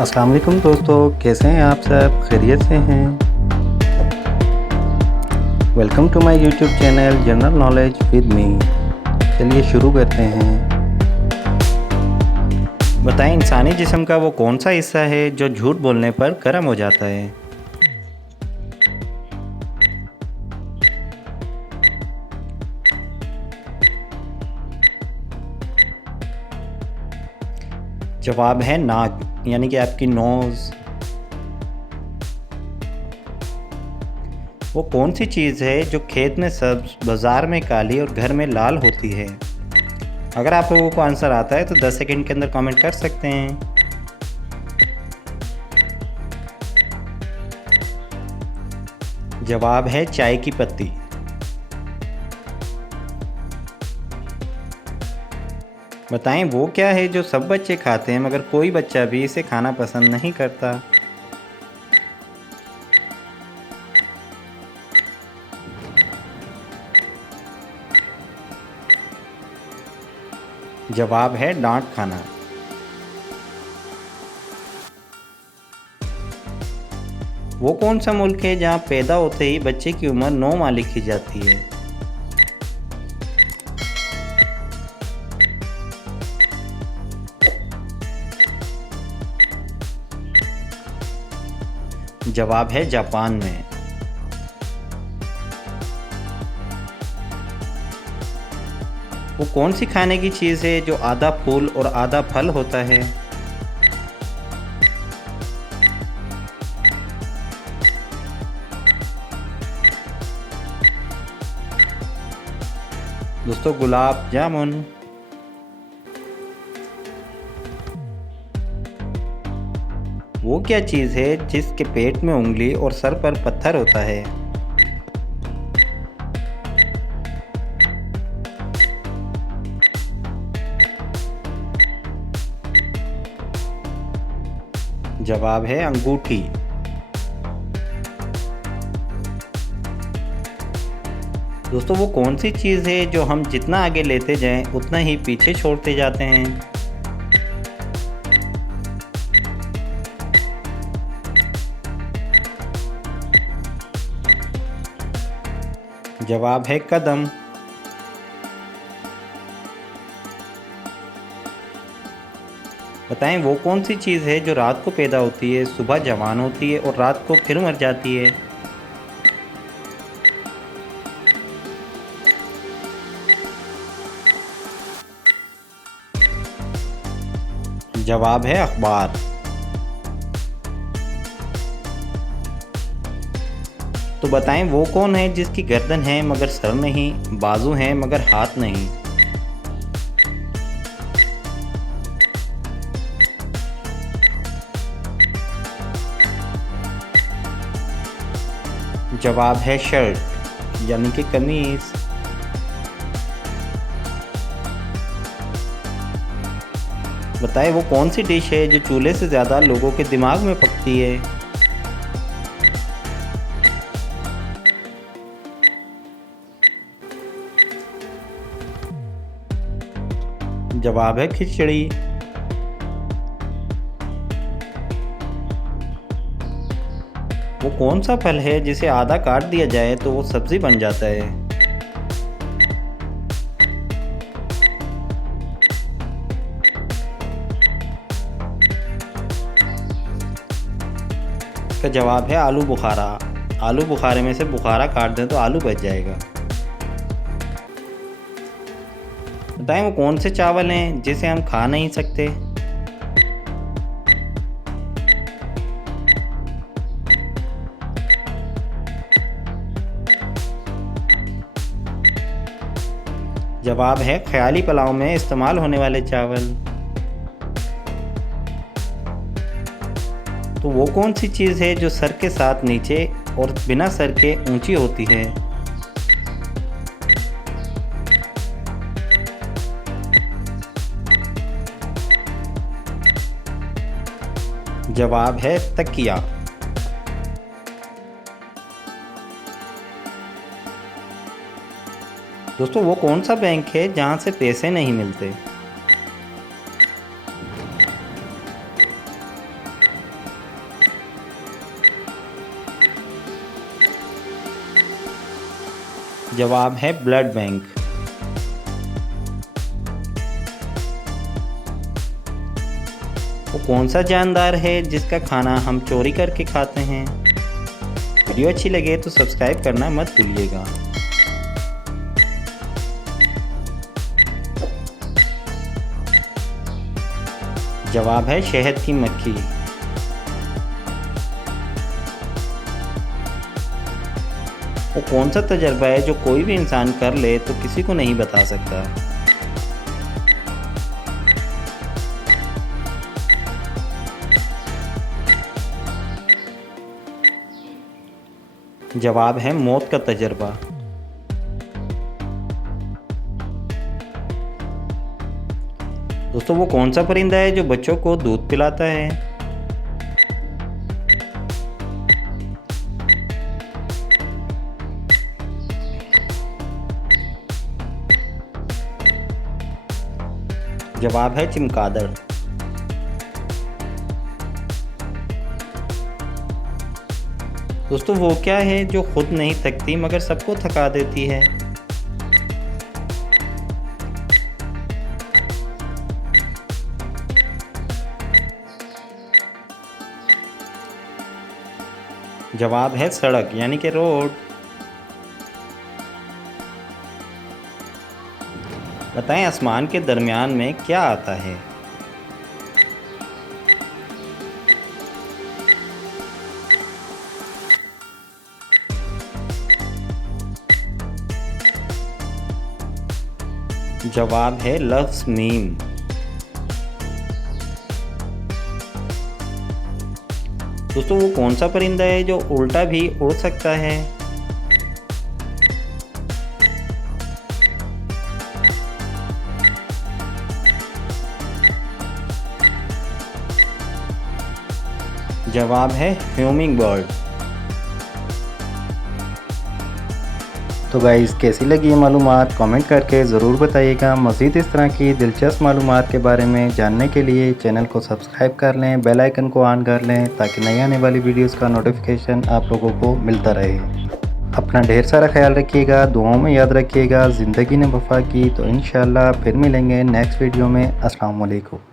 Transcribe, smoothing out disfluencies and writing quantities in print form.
अस्सलाम वालेकुम दोस्तों, कैसे हैं आप सब? खैरियत से हैं? Welcome to my YouTube channel general knowledge with me. चलिए शुरू करते हैं। बताएं, इंसानी जिस्म का वो कौन सा हिस्सा है जो झूठ बोलने पर गर्म हो जाता है? जवाब है नाक, यानी कि आपकी नोज़। वो कौन सी चीज़ है जो खेत में सब्ज, बाज़ार में काली और घर में लाल होती है? अगर आप लोगों को आंसर आता है तो 10 सेकंड के अंदर कमेंट कर सकते हैं। जवाब है चाय की पत्ती। बताएं, वो क्या है जो सब बच्चे खाते हैं मगर कोई बच्चा भी इसे खाना पसंद नहीं करता? जवाब है डांट खाना। वो कौन सा मुल्क है जहां पैदा होते ही बच्चे की उम्र 9 माह लिखी जाती है? जवाब है जापान में। वो कौन सी खाने की चीज़ है जो आधा फूल और आधा फल होता है? दोस्तों, गुलाब जामुन। वो क्या चीज़ है जिसके पेट में उंगली और सर पर पत्थर होता है? जवाब है अंगूठी। दोस्तों, वो कौन सी चीज़ है जो हम जितना आगे लेते जाएं उतना ही पीछे छोड़ते जाते हैं? जवाब है कदम। बताएं, वो कौन सी चीज़ है जो रात को पैदा होती है, सुबह जवान होती है और रात को फिर मर जाती है? जवाब है अखबार। तो बताएं, वो कौन है जिसकी गर्दन है मगर सर नहीं, बाजू हैं मगर हाथ नहीं? जवाब है शर्ट, यानी कि कमीज। बताएं, वो कौन सी डिश है जो चूल्हे से ज़्यादा लोगों के दिमाग में पकती है? जवाब है खिचड़ी। वो कौन सा फल है जिसे आधा काट दिया जाए तो वो सब्जी बन जाता है? इसका जवाब है आलू बुखारा। आलू बुखारे में से बुखारा काट दें तो आलू बच जाएगा। बताएं, वो कौन से चावल हैं जिसे हम खा नहीं सकते? जवाब है ख्याली पुलाव में इस्तेमाल होने वाले चावल। तो वो कौन सी चीज़ है जो सर के साथ नीचे और बिना सर के ऊंची होती है? जवाब है तकिया। दोस्तों, वो कौन सा बैंक है जहां से पैसे नहीं मिलते? जवाब है ब्लड बैंक। वो कौन सा जानदार है जिसका खाना हम चोरी करके खाते हैं? वीडियो अच्छी लगे तो सब्सक्राइब करना मत भूलिएगा। जवाब है शहद की मक्खी। वो कौन सा तजर्बा है जो कोई भी इंसान कर ले तो किसी को नहीं बता सकता? जवाब है मौत का तजर्बा। दोस्तों वो कौन सा परिंदा है जो बच्चों को दूध पिलाता है? जवाब है चमगादड़। दोस्तों वो क्या है जो खुद नहीं थकती मगर सबको थका देती है? जवाब है सड़क यानी कि रोड। बताएं आसमान के दरमियान में क्या आता है? जवाब है लफ्ज़ मीम। दोस्तों वो कौन सा परिंदा है जो उल्टा भी उड़ सकता है? जवाब है ह्यूमिंग बर्ड। तो गाइस कैसी लगी ये मालूमात कमेंट करके ज़रूर बताइएगा। मज़ीद इस तरह की दिलचस्प मालूमात के बारे में जानने के लिए चैनल को सब्सक्राइब कर लें, बेल आइकन को ऑन कर लें ताकि नई आने वाली वीडियोस का नोटिफिकेशन आप लोगों को मिलता रहे। अपना ढेर सारा ख्याल रखिएगा, दुआओं में याद रखिएगा। ज़िंदगी ने वफ़ा की तो इंशाअल्लाह फिर मिलेंगे नेक्स्ट वीडियो में। अस्सलाम वालेकुम।